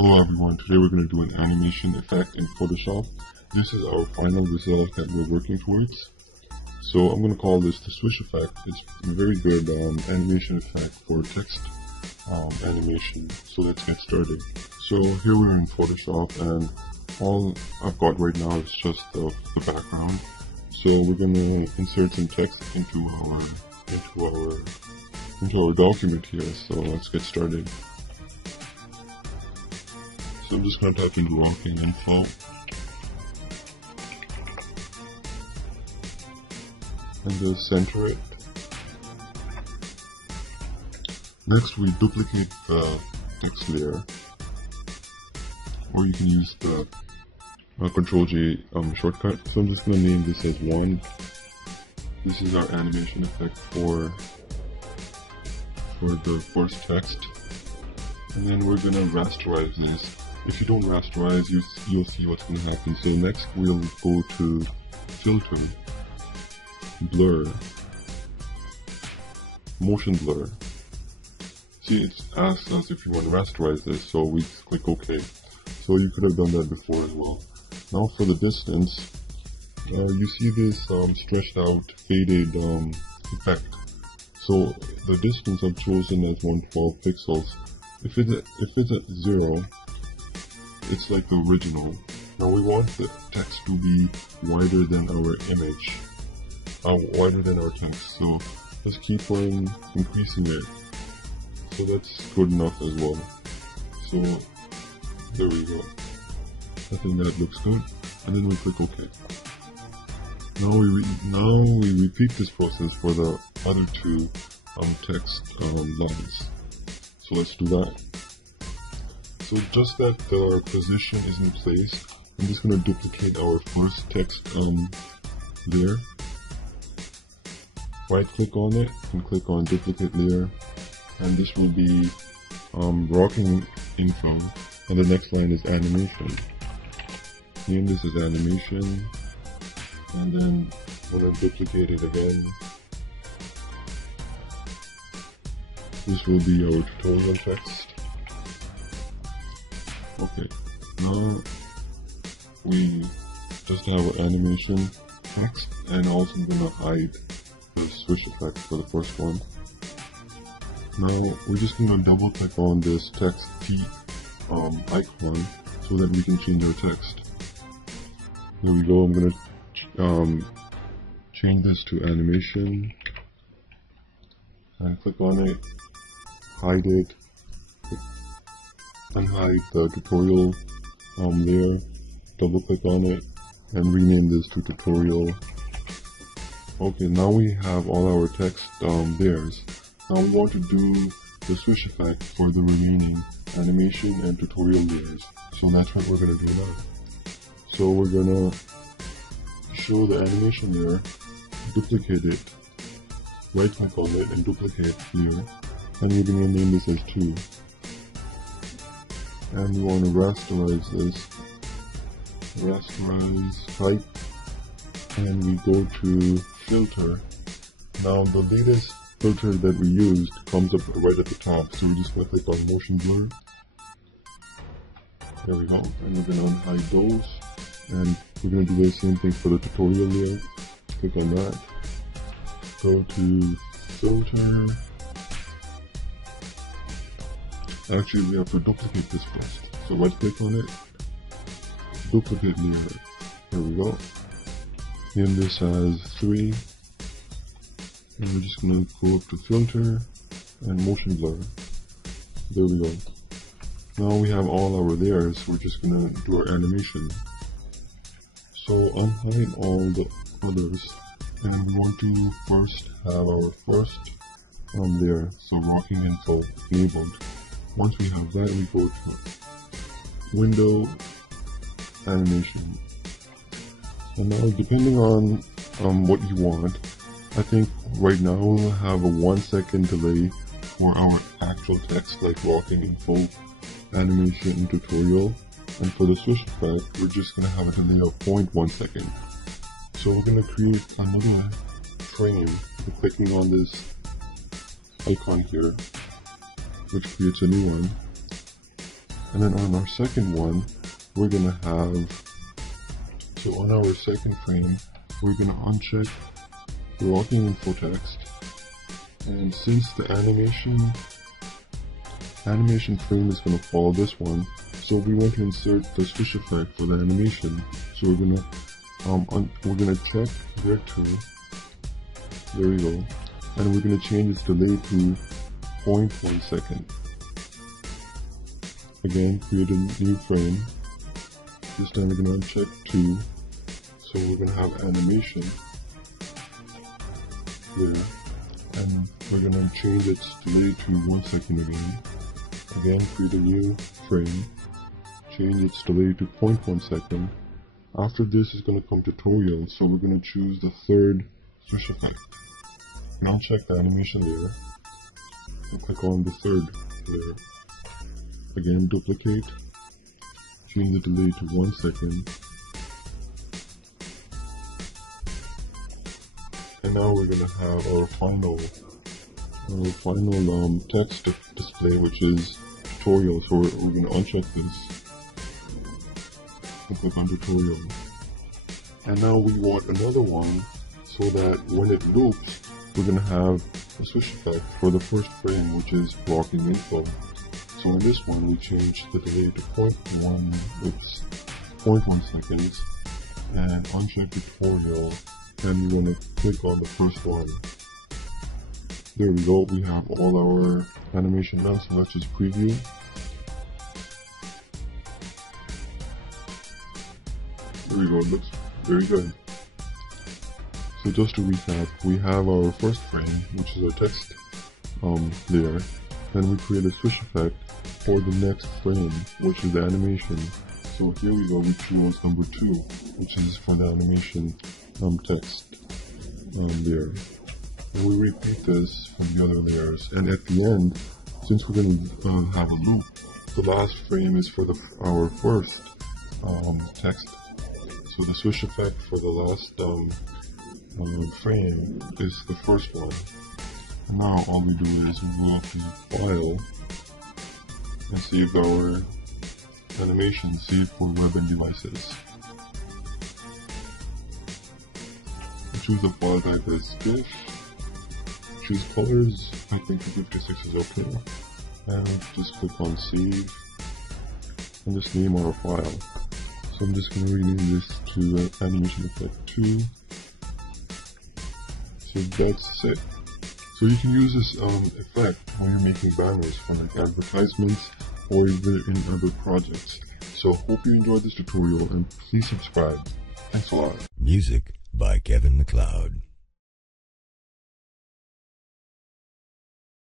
Hello everyone, today we're going to do an animation effect in Photoshop. This is our final result that we're working towards. So I'm going to call this the swish effect. It's a very good animation effect for text animation. So let's get started. So here we're in Photoshop and all I've got right now is just the background. So we're going to insert some text into our document here. So let's get started. So I'm just going to type in rocking info. And just center it. Next we duplicate the text layer. Or you can use the Ctrl J shortcut. So I'm just going to name this as 1. This is our animation effect for the first text. And then we're going to rasterize this. If you don't rasterize, you'll see what's going to happen. So next we'll go to filter, blur, motion blur. See, it's asked us if you want to rasterize this, so we click OK. So you could have done that before as well. Now for the distance, you see this stretched out faded effect. So the distance I've chosen as 112 pixels. If it's at 0, it's like the original. Now we want the text to be wider than our image, wider than our text. So let's keep on increasing it. So that's good enough as well. So there we go. I think that looks good. And then we click OK. Now we repeat this process for the other two text lines. So let's do that. So just that the position is in place, I'm just going to duplicate our first text layer. Right click on it and click on duplicate layer, and this will be rocking info, and the next line is animation. Name this as animation, and then I'm going to duplicate it again. This will be our tutorial text. Okay, now we just have our animation text, and also I'm going to hide the swish effect for the first one. Now we're just going to double click on this text T icon so that we can change our text. There we go. I'm going to change this to animation and click on it, hide it, unhide the tutorial layer, double click on it, and rename this to tutorial. Okay, now we have all our text layers. Now we want to do the swish effect for the remaining animation and tutorial layers. So that's what we're going to do now. So we're going to show the animation layer, duplicate it, right click on it and duplicate here, and we're going to name this as 2. And we want to rasterize this, rasterize type, and we go to filter. Now the latest filter that we used comes up right at the top, so we're just going to click on motion blur. There we go, and we're going to unhide those, and we're going to do the same thing for the tutorial layer. Click on that, go to filter. Actually, we have to duplicate this first. So right click on it, duplicate layer. There we go. Name this as 3. And we're just going to go up to filter and motion blur. There we go. Now we have all our layers. We're just going to do our animation. So unhide all the others. And we want to first have our first layer. So rocking info enabled. Once we have that, we go to window, animation. And now depending on what you want, I think right now we'll have a 1-second delay for our actual text like rocking info, animation, and tutorial. And for the swish effect, we're just going to have a delay of 0.1 second. So we're going to create another frame by clicking on this icon here, which creates a new one. And then on our second one, we're gonna have, so on our second frame, we're gonna uncheck locking info text. And since the animation frame is gonna follow this one, so we want to insert the swish effect for the animation. So we're gonna check there too. There we go. And we're gonna change its delay to 0.1 second. Again, create a new frame. This time we're gonna uncheck 2. So we're gonna have animation there. And we're gonna change its delay to 1 second again. Again, create a new frame. Change its delay to 0.1 second. After this is going to come tutorial, so we're going to choose the third swish effect. And uncheck the animation layer. And click on the third layer. Again, duplicate. Change the delay to 1 second. And now we're going to have our final text display, which is tutorial. So we're going to uncheck this. Click on tutorial. And now we want another one so that when it loops, we're going to have a swish effect for the first frame, which is blocking info. So in this one, we change the delay to 0.1 with 0.1 seconds and uncheck tutorial, and we're going to click on the first one. There we go, we have all our animation done, so let's just preview. There we go, it looks very good. So just to recap, we have our first frame, which is our text layer. Then we create a swish effect for the next frame, which is the animation. So here we go, we chose number 2, which is for the animation text layer. And we repeat this for the other layers. And at the end, since we're going to have a loop, the last frame is for our first text. So the swish effect for the last frame is the first one. And now all we do is we go up to File and save our animation, save for web and devices. We choose the file type as GIF. Choose colors. I think the 56 is okay. And just click on Save and just name our file. So I'm just going to rename this to Animation Effect 2. So that's it. So you can use this effect when you're making banners for like advertisements or even in other projects. So hope you enjoyed this tutorial and please subscribe. Thanks a lot. Music by Kevin MacLeod.